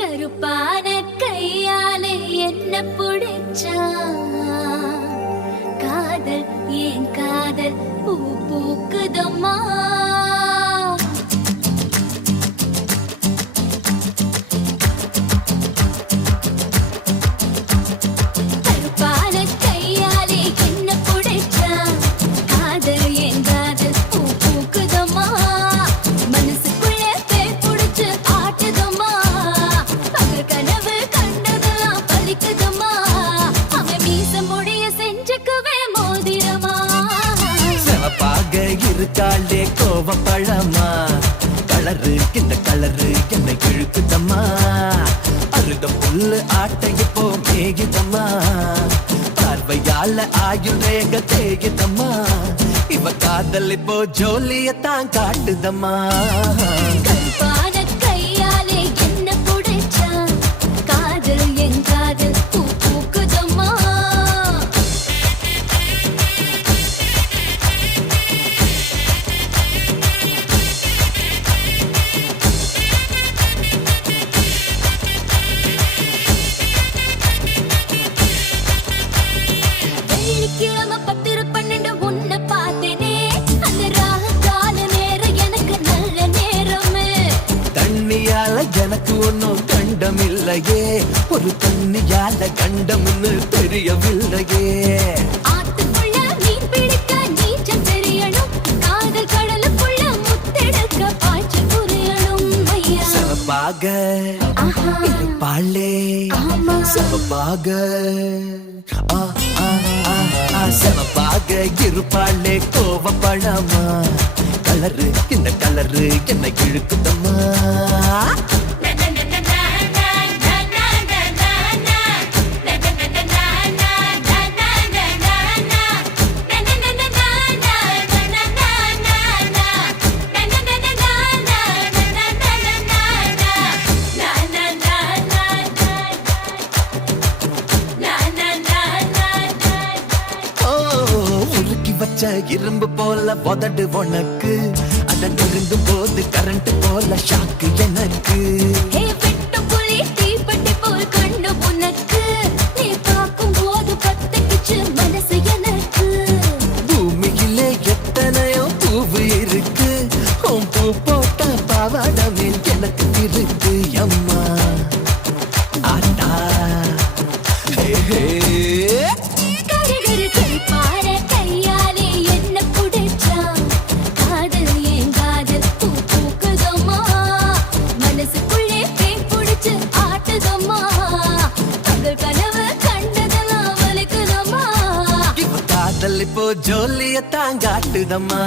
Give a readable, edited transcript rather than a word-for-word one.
கருப்பான கையாலே என்ன புடிச்சா காதல் ஏன் காதல் பூ பூக்குதம்மா இருக்காளே கோவப்பழமா கலரு இந்த கலரு என்னை இழுக்குதம்மா அழுத புல்லு ஆட்டை இப்போ மேகிதம்மா பார்வையால ஆயுள் ரேக தேகிதம்மா இவ காதல் இப்போ ஜோலியத்தான் காட்டுதம்மா எனக்கு ஒன்னும் கண்டம் இல்லையே ஒரு தண்ணியால கண்டம்னு தெரியவில்லையே ஆத்துக்குள்ள மீன் பிடிக்க நீச்சல் தெரியணும் காதல் கடலுக்குள்ள முத்தெடுக்க பாய்ச்சல் புரியணும் சிவப்பாக இருப்பாளே சிவப்பாக சிவப்பாக இருப்பாளே கோவப்பழமா கலரு இந்த கலரு என்னை இழுக்குதம்மா இரும்பு போல உதடு உனக்கு அதன் நெருங்கும் போது கரண்ட் போல ஷாக்கு எனக்கு பூமியிலே எத்தனையோ பூவு இருக்கு பூ போட்ட பாவாடமே எனக்கு இருக்கு அம்மா ஆட்டா இப்போ ஜோலியத்தான் காட்டுதம்மா